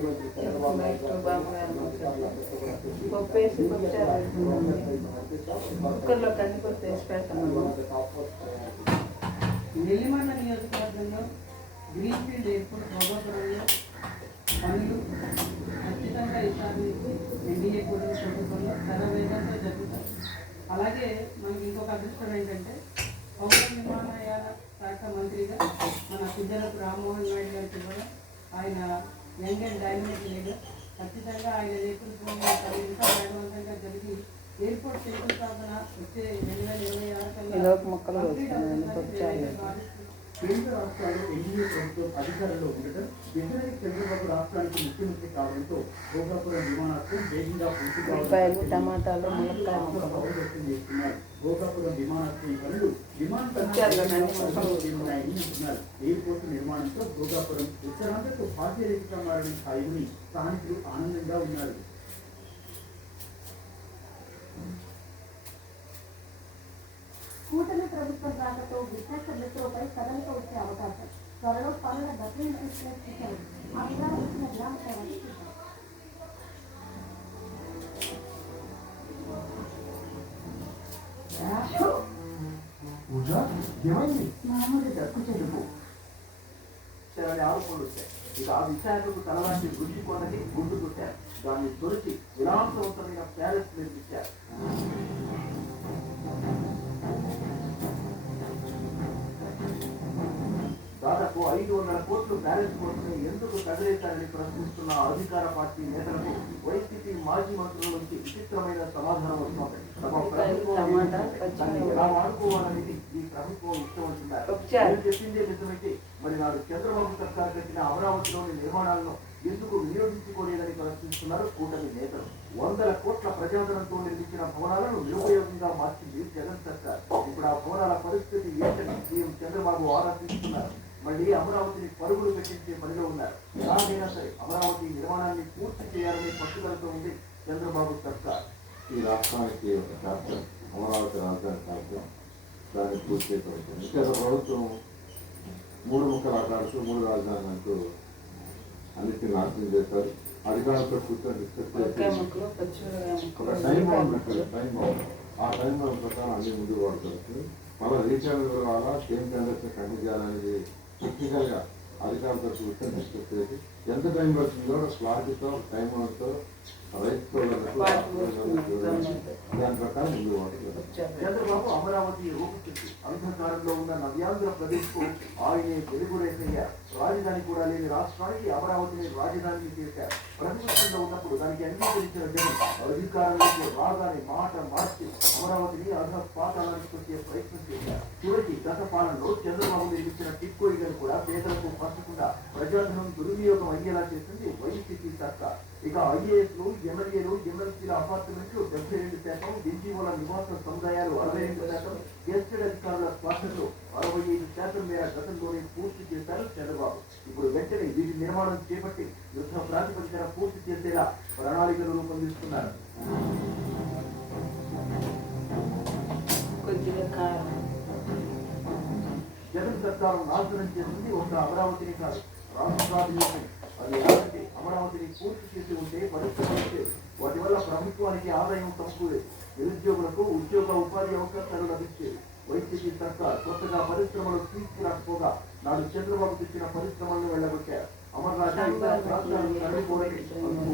ముఖ్యమంత్రి చంద్రబాబు నాయుడు గారు కుక్కర్లో కంది కొత్త వేసి పెడతాను నెల్లిమండ నియోజకవర్గంలో గ్రీన్ఫీల్డ్ ఎయిర్పోర్ట్ భోగాపురంలో పనులు ఖచ్చితంగా ఈసారి ఎన్డీఏ కూటమి ప్రభుత్వంలో ధన వేగంతో జరుగుతాయి అలాగే మనకి ఇంకొక అదృష్టం ఏంటంటే పౌర విమానయాన శాఖ మంత్రిగా మన కుజ్జలపు రామ్మోహన్ నాయుడు గారికి కూడా ఆయన యంగ్ అండ్ డైనమిక్ లీడర్ ఖచ్చితంగా ఆయన నేతృత్వంలో ఇంకా వేగవంతంగా జరిగి ఎయిర్పోర్ట్ శంకుస్థాపన వచ్చే రెండు వేల ఇరవై ఆరు కల్లా కేంద్ర రాష్ట్రాలు ఎన్డీఏ ప్రభుత్వం అధికారంలో ఉండటం వెంటనే చంద్రబాబు రాష్ట్రానికి ముఖ్యమంత్రి కావడంతో భోగాపురం విమానాశ్రయం వేగంగా టమాటాలు చేస్తున్నారు. భోగాపురం విమానాశ్రయం పనులు విమానాశ్రయం అంటున్నారు. ఎయిర్పోర్ట్ నిర్మాణంతో భోగాపురం ఉత్తరాంధ్రకు భాగ్యరేఖగా మారడం ఖాయమని స్థానికులు ఆనందంగా ఉన్నారు. కూటమి ప్రభుత్వం రాకతో బిజినెస్ మెట్రోపై కదలిక వచ్చే అవకాశం. త్వరలో పనుల దర్శనం తీసుకొచ్చారు అమరావతి గ్రామ ఏమైంది? మామూలు దక్కు చెరుపు చివరి ఆరోపణలు వచ్చాయి ఇక ఆ విశాఖకు తలలాంటి గుడ్డి కొనకి గుడ్డు కొట్టారు. దాన్ని తొలిచి విలాసవంతమైన ప్యాలెస్ నిర్మించారు దాదాపు ఐదు వందల కోట్లు బ్యాలెన్స్ కోసమే ఎందుకు కదిలేశారని ప్రశ్నిస్తున్న అధికార పార్టీ నేతలకు వైసీపీ మాజీ మంత్రుల నుంచి విచిత్రమైన సమాధానం వస్తోంది. తమ ప్రభుత్వం ఎలా వాడుకోవాలనేది ప్రభుత్వం ఇష్టం చెప్పిందే నిజమైతే మరి నాడు చంద్రబాబు సర్కార్ కట్టిన అమరావతిలోని నిర్మాణాలను ఎందుకు వినియోగించుకోలేదని ప్రశ్నిస్తున్నారు కూటమి నేతలు. వందల కోట్ల ప్రజాధనంతో నిర్మించిన భవనాలను నిరుపయోగంగా మార్చింది జగన్ సర్కార్. ఇప్పుడు ఆ భవనాల పరిస్థితి ఏంటని సీఎం చంద్రబాబు ఆరా తీస్తున్నారు మళ్ళీ అమరావతిని పరుగులు పెట్టించే పనిలో ఉన్నారు ఎలాగైనా సరే అమరావతి నిర్మాణాన్ని పూర్తి చేయాలనే పట్టుదలతో ఉంది చంద్రబాబు సర్కార్ ఈ రాష్ట్రానికి ఒక శాస్త్రం అమరావతి రాజధాని శాస్త్రం దాన్ని పూర్తి చేయబడుతుంది ఇక్కడ ప్రభుత్వం మూడు ఆటాడుతూ మూడు రాజధానులు అంటూ అన్నిటిని నాశనం చేశారు అధికారులతో కూర్చొని డిస్కస్ చేసి ఒక టైం పెట్టారు టైం బాండ్ ఆ టైం ప్రకారం అన్ని ముందుకు పడుతుంది. మళ్ళీ రీఛార్జ్ సేమ్ టెండర్స్ కంటిన్యూ చేయాలనేది టెక్నికల్గా అధికారులతో కూర్చొని డిస్కస్ చేసి ఎంత టైం పడుతుందో క్లారిటీతో టైం బాండ్తో రైతు దాని ప్రకారం పప్పుచారు చంద్రబాబు అమరావతి రూపుతుంది అంధకారంలో ఉన్న నవ్యాంధ్ర ప్రదేశ్కు ఆయనే వెలుగురేసయ్యారు రాజధాని కూడా లేని రాష్ట్రానికి అమరావతిని రాజధాని చేశారు. ప్రతిపక్షంలో ఉన్నప్పుడు దానికి అంగీకరించిన జనం అధికారంలోకి రాగానే మాట మార్చి అమరావతిని అర్హ పాతాళానికి వచ్చే ప్రయత్నం చేశారు. చివరికి గత పాలనలో చంద్రబాబు నిర్మించిన టిక్కో ఇళ్ళను కూడా పేదలకు ప్రజాధనం దుర్వినియోగం అయ్యేలా చేసింది వైసీపీ సర్కార్ ఇక ఐఏఎస్లు ఎమ్మెల్యేలు పూర్తి చేసి ఉంటే వచ్చేవి. వాటి వల్ల ప్రభుత్వానికి ఆదాయం సమకూరేది నిరుద్యోగులకు ఉద్యోగ ఉపాధి అవకాశాలు లభించేవి వైసీపీ సర్కార్ కొత్తగా పరిశ్రమలు తీసుకురాకపోగా నాడు చంద్రబాబు తెచ్చిన పరిశ్రమలను వెళ్ళగొట్టారు.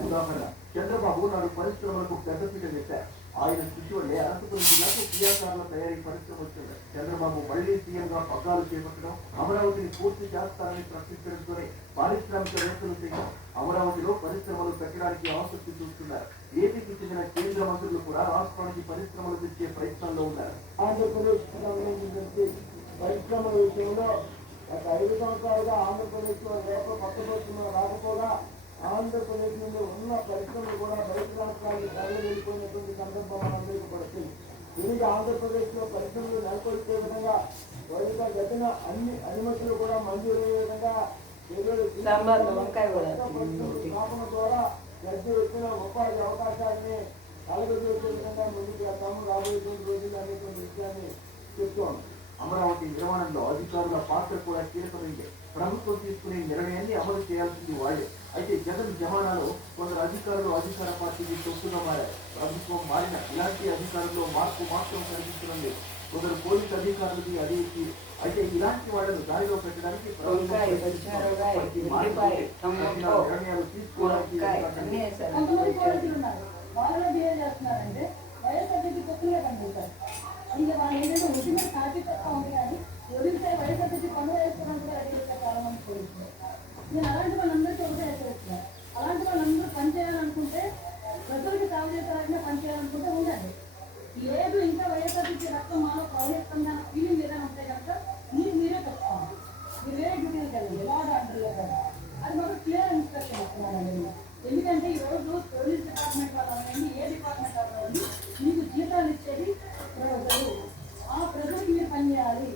ఉదాహరణ చంద్రబాబు నాడు పరిశ్రమలకు పెద్దపీట వేశారు ఆయన కృషి వల్లే అనంతపురం జిల్లాకు క్రియాకారుల తయారీ పరిశ్రమ వచ్చింది చంద్రబాబు మళ్ళీ సీఎంగా పగ్గాలు చేపట్టడం అమరావతిని పూర్తి చేస్తారని ప్రకటించడంతోనే పారిశ్రామికవేత్తలు సైతం అమరావతిలో పరిశ్రమలు పెట్టడానికి ఆసక్తి చూస్తున్నారు. ఏపీకి చెందిన కేంద్ర మంత్రులు కూడా రాష్ట్రానికి పరిశ్రమలు తెచ్చే ప్రయత్నంలో ఉన్నారు. ఆంధ్రప్రదేశ్ పరిశ్రమల విషయంలో గత ఐదు సంవత్సరాలుగా ఆంధ్రప్రదేశ్లో రేప కొత్త పరిశ్రమ రాకపోగా ఆంధ్రప్రదేశ్ నుండి ఉన్న పరిశ్రమలు కూడా బయట రాష్ట్రాలకు తరలి వెళ్ళిపోయినటువంటి సందర్భం మనందరికీ పడుతుంది. తిరిగి ఆంధ్రప్రదేశ్లో పరిశ్రమలు నెలకొల్పే విధంగా త్వరగా గతిన అన్ని అనుమతులు కూడా మంజూరయ్యే విధంగా సాంబార్లో వంకాయ కూడా కొత్త ద్వారా గడ్డి వచ్చిన ఉపాధి అవకాశాన్ని కలగజేసే విధంగా ముందుకు వెళ్తాము రాబోయేటువంటి రోజులు అనేటువంటి విషయాన్ని చెప్తోంది అమరావతి నిర్మాణంలో అధికారుల పాత్ర కూడా కీలకమైంది. ప్రభుత్వం తీసుకునే నిర్ణయాన్ని అమలు చేయాల్సింది వాళ్ళే అయితే జగన్ జమానాలో కొందరు అధికారులు అధికార పార్టీకి తొత్తుగా మారారు. ప్రభుత్వం మారిన ఇలాంటి అధికారుల్లో మార్పు మాత్రం కనిపిస్తున్నది కొందరు పోలీసు అధికారులకి అదే అయితే ఇలాంటి వాళ్ళను దారిలో పెట్టడానికి ప్రభుత్వం వంకాయ, పచ్చిమిరపకాయ, ప్రతి ఉల్లిపాయ, మార్పుకి కఠిన టమాటో, నిర్ణయాలు తీసుకోవడానికి వంకాయ ఎందుకంటే అన్నీ వేశారు కొంతమంది పోలీసులు ఉన్నారు వాళ్ళు బిహేవ్ చేస్తున్నారంటే వైఎస్ఆర్సీపీ కొత్తగా కనిపిస్తారు ఇంకా వాళ్ళు ఏంటంటే ఒట్టి మీద కాపీ తప్ప ఉంది కానీ ఒడిస్తే వైఎస్ఆర్సీపీ పనులు వేసుకోవడానికి కూడా రెడీ చేస్తారు చాలా మంది పోలీసులు నేను అలాంటి వాళ్ళందరికీ ఒకటే హెచ్చరిస్తున్నాను అలాంటి వాళ్ళందరూ పనిచేయాలనుకుంటే ప్రజలకు సేవ చేయాలంటే పనిచేయాలనుకుంటే ఉండండి లేదు ఇంకా వైఎస్ఆర్సీపీ రక్తం మాలో ప్రవహిస్తుందన్న ఫీలింగ్ ఏదైనా ఉంటే కనుక మీరు మీరే పెట్టుకోవాలి మీరు వేరే డ్యూటీలకు వెళ్ళండి వార్డు అంటారు కదా అది మాకు క్లియర్ ఇన్స్ట్రక్షన్ ఇస్తున్నానండి నేను. ఎందుకంటే ఈ రోజు పోలీస్ డిపార్ట్మెంట్ వాళ్ళని ఏ డిపార్ట్మెంట్ వాళ్ళని మీకు జీతాలు ఇచ్చేది ప్రజలు ఆ ప్రజలకు చేయాలి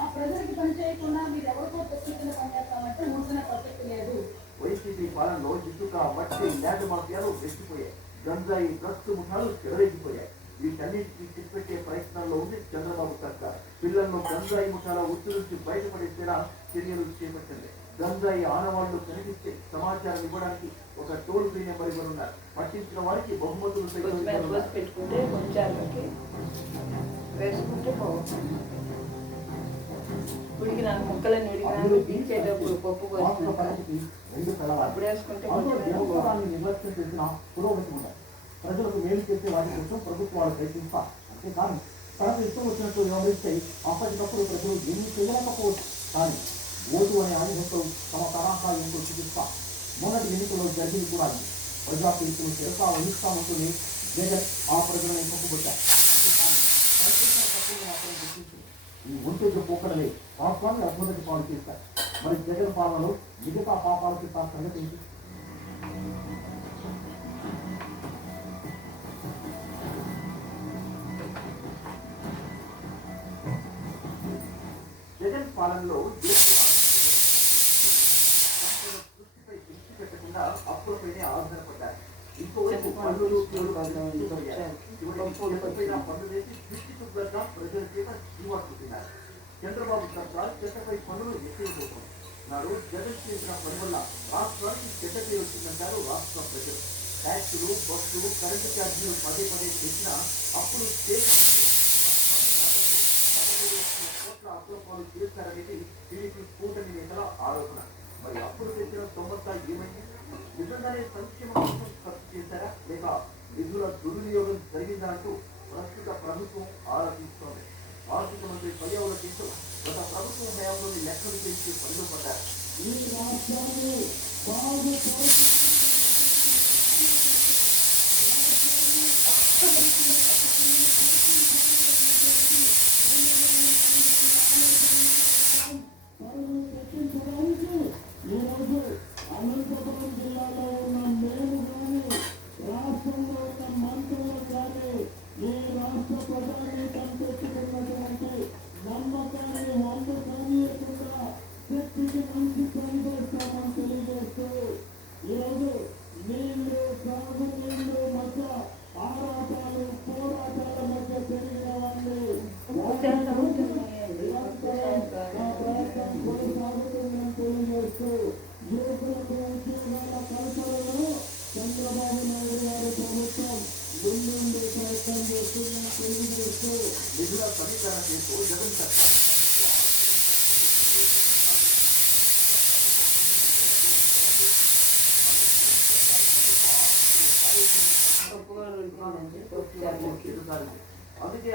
ఆ ప్రజలకి పని చేయకుండా మీరు ఎవరికో తెచ్చుకుని పని చేస్తామంటే ఊరుకునే ప్రసక్తి లేదు. వైసీపీ పాలనలో ఇసుక మట్టి ల్యాండ్ మాఫియాలు రెచ్చిపోయాయి గంజాయి డ్రగ్స్ ముఠాలు చెలరేగిపోయాయి. వీటన్నిటికీ తిప్పెట్టే ప్రయత్నాల్లో ఉంది చంద్రబాబు సర్కార్. పిల్లలను గంజాయి ముఠాల ఒత్తిడి నుంచి బయటపడేసేలా చర్యలు చేపట్టింది. గంజాయి ఆనవాళ్ళు కనిపిస్తే సమాచారం ఇవ్వడానికి ఒక టోల్ ఫ్రీ నెంబర్ ఇవ్వనున్నారు. పట్టించిన వారికి బహుమతులు పెట్టుకుంటే వేసుకుంటే బాగుంటుంది ఉడికిన ముక్కలన్నీ ఉడికినాక దించేటప్పుడు పప్పు కలవాలి. అప్పుడు వేసుకుంటే ప్రజలకు మేలు చేసే వాటి కోసం ప్రభుత్వాలు ప్రయత్నిస్తారు. అంతేకాని తనకు ఇష్టం వచ్చినట్టు వ్యవహరిస్తే అప్పటికప్పుడు ప్రజలు ఏమీ చేయలేకపోవచ్చు. కానీ ఓటు అనే ఆయుధంతో తమ తరహా ఏంటో చూపిస్తా. మొన్నటి ఎన్నికల్లో జరిగింది కూడా ఇది ప్రజా తీర్పును చిరసా వహిస్తామంటూనే జగన్ ఆ ప్రజలను అంతేకాని గుర్తించింది ఈ ఒంటెజ పోకడలే. రాష్ట్రాన్ని అభివృద్ధి పాలు చేశారు. మరి జగన్ పాలనలో మిగతా పాపాలకి తా సంగతి ఏంటి? జగన్ పాలనలో ఏ దృష్టిపై దృష్టి పెట్టకుండా అప్పులపైనే ఆధారపడ్డారు. ఇంకోవైపు కేవలం చివరికి పన్ను వేసి దృష్టి ప్రజల చేత జీవాడుతున్నారు చంద్రబాబు సర్కార్ చెత్తపై పనులు ఎక్కువ నాడు జగన్ చేసిన పని వల్ల రాష్ట్రానికి చెడ్డ పేరు వచ్చిందంటారు రాష్ట్ర ప్రజలు. ట్యాక్సులు బస్సులు కరెంటు ఛార్జీలు పదే పదే తెచ్చినా అప్పులు చేసి పదమూడు కోట్ల అప్పుల పాలు చేశారనేది టీడీపీ కూటమి నేతల ఆరోపణ. మరి అప్పులు తెచ్చిన తొమ్మిది ఏమైంది? నిజంగానే సంక్షేమ కోసం ఖర్చు చేశారా? లేక నిధుల దుర్వినియోగం జరిగిందా అంటూ ప్రస్తుత ప్రభుత్వం ఆరోపిస్తోంది భారత మంత్రి పర్యావరణ చేస్తూ గత ప్రభుత్వం హయాంలోని లెక్కలు చేసి పనులు పడ్డారు ఈ రాష్ట్రాన్ని బాగు తెప్పించడానికి ఈరోజు అనంతపురం జిల్లాలో ఉన్న మేము కానీ రాష్ట్రంలో ఉన్న మంత్రులు కానీ ఈ రాష్ట్ర ప్రజల్ని కనిపెట్టుకున్నటువంటి నమ్మకాన్ని వంద కానీయకుండా శక్తికి మంచి పని చేస్తామని తెలియజేస్తూ ఈరోజు నీళ్ళు సాగు నీళ్ళు మధ్య ఆరాటాలు పోరాటాల మధ్య పెరిగిన వాళ్ళు కొనసాగుతుందని తెలియజేస్తూ యువకులకు ఉద్యోగాల కల్పనలో చంద్రబాబు నాయుడు గారి ప్రభుత్వం ముందుండి ప్రయత్నం చేస్తుందని తెలియజేస్తూ నిధుల సమీకరణ చేస్తూ జగన్ సర్కార్ పప్పు కూడా ఉడికిందండి పప్పు చారులోకి ఎదురుసారింది. అందుకే ఆ లెక్కలు తేల్చాల్సిందే అంటుంది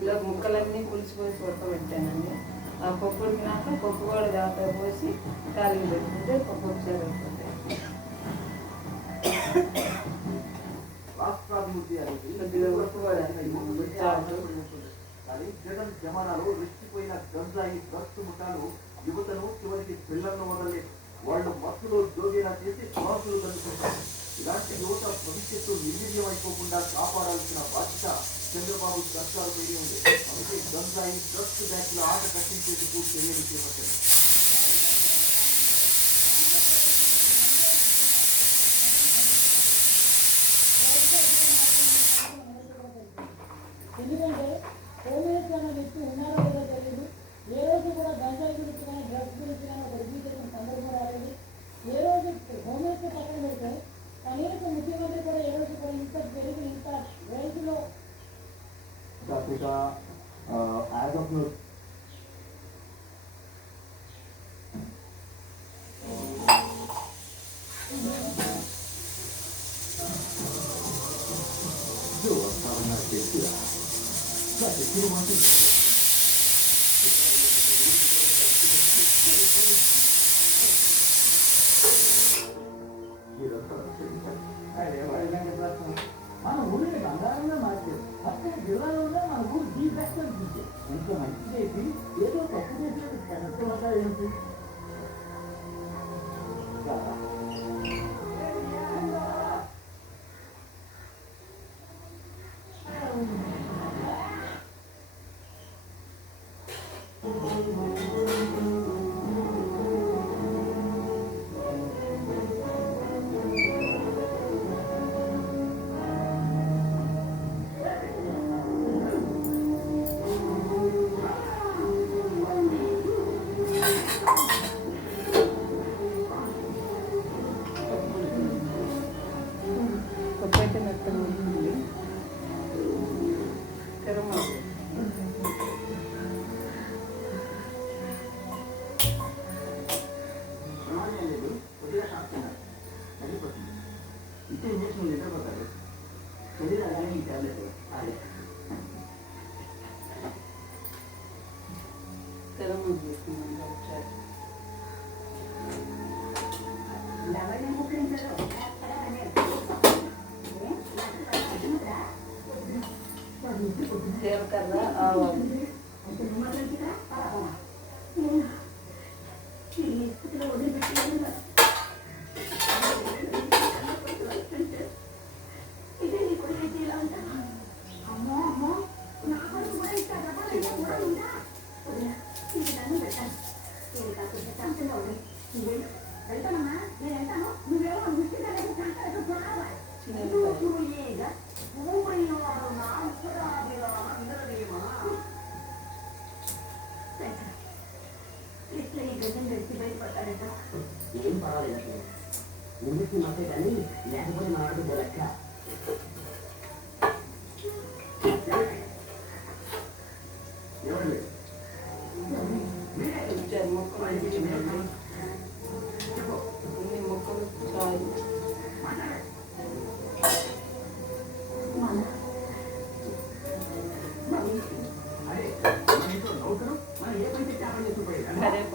ఇలా ముక్కలన్నీ పులిసిపోయి ఉడకబెట్టానండి ఆ పప్పు ఉడికినాక పప్పు కూడా దాంట్లో పోసి తాలింపు పెట్టుకుంటే పప్పు ఒకసారి అయిపోతాయి రాష్ట్రాభివృద్ధి అనేది కొద్దిగా ఉప్పు కూడా ఆధారపడి ఉంటుంది. కానీ జగన్ జమానాలో రెచ్చిపోయిన గంజాయి డ్రగ్స్ ముఠాలు యువతను చివరికి పిల్లలను వదలలేదు వాళ్ళు మత్తులో జోగేలా చేసి శ్వాసులు కలుగుతుంటారు ఇలాంటి యువత భవిష్యత్తు నిర్వీర్యం అయిపోకుండా కాపాడాల్సిన బాధ్యత చంద్రబాబు సర్కారు మీద ఉంది అందుకే గంజాయి డ్రగ్స్ బ్యాచ్ల ఆట కట్టించేందుకు చర్యలు చేపట్టారు ఎందుకంటే పోలీసు అనే వ్యక్తి ですが、まあ、できるま ആൾക്കാരുടെ ఏ పని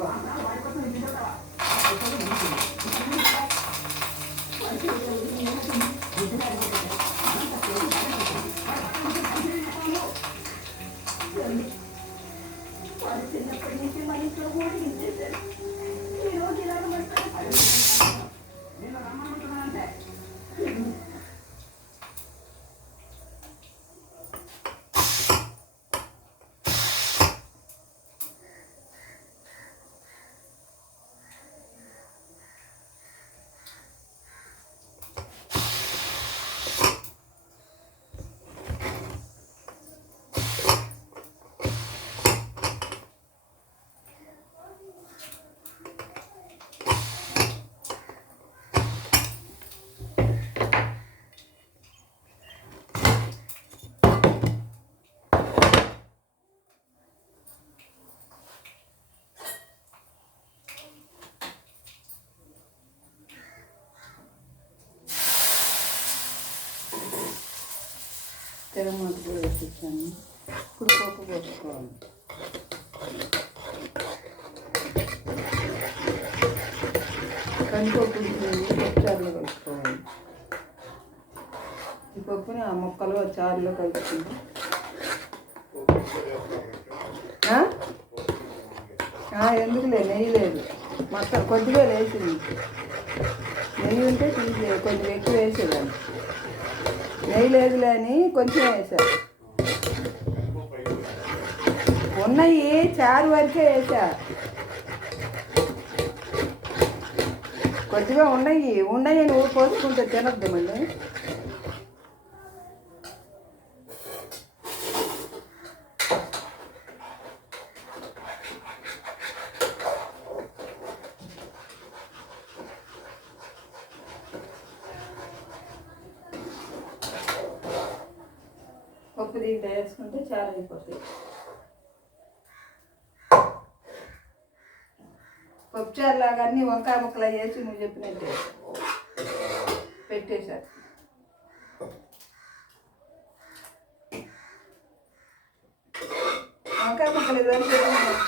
తిరమాకు కూడా వేసిచ్చాను ఇప్పుడు పప్పు పోసుకోవాలి. కందిపప్పు చారులో కలుపుకోవాలి. ఈ పప్పుని ఆ మొక్కలు ఆ చారులో కలుపుకుంటాం ఎందుకులే? నెయ్యి లేదు. మొత్తం కొద్దిగా వేసింది. నెయ్యి ఉంటే తీసే కొద్దిగా ఎక్కువ వేసేదాన్ని. నెయ్యి లేదులే అని కొంచెం వేసా ఉన్నాయి చారు వరకే వేసా కొద్దిగా ఉన్నాయి. ఉన్నాయి నువ్వు పోసుకుంటే తినద్దు మళ్ళీ. ఒక ఇంత వేసుకుంటే చాలా అయిపోతుంది పప్పుచారు లాగా అన్ని వంకాయ ముక్కలు వేసి నువ్వు చెప్పినట్టే. పెట్టేశారు. వంకాయ ముక్కలు ఇదంతా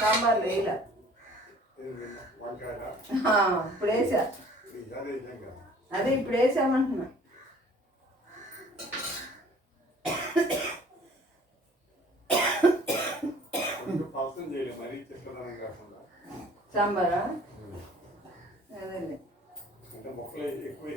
సాంబార్లు వేయలే. ఇప్పుడు వేసా. అదే ఇప్పుడు వేసామంటున్నా. సాంబారా? అదే ఎక్కువ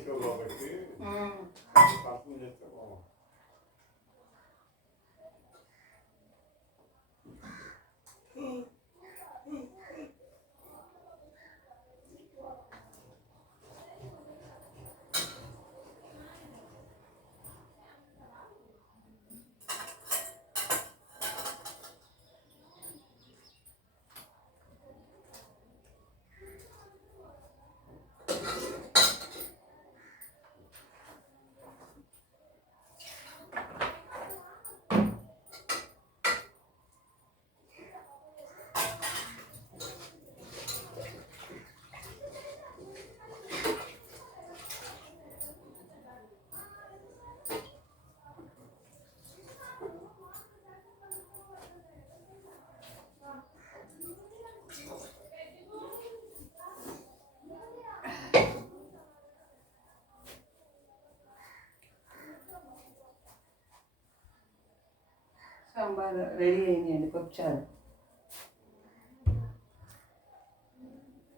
సాంబార్ రెడీ అయిందండి పప్పుచారు.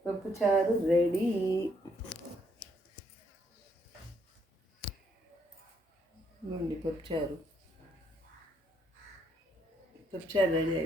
పప్పుచారు రెడీ. ఇవ్వండి పప్పుచారు. పప్పుచారు రెడీ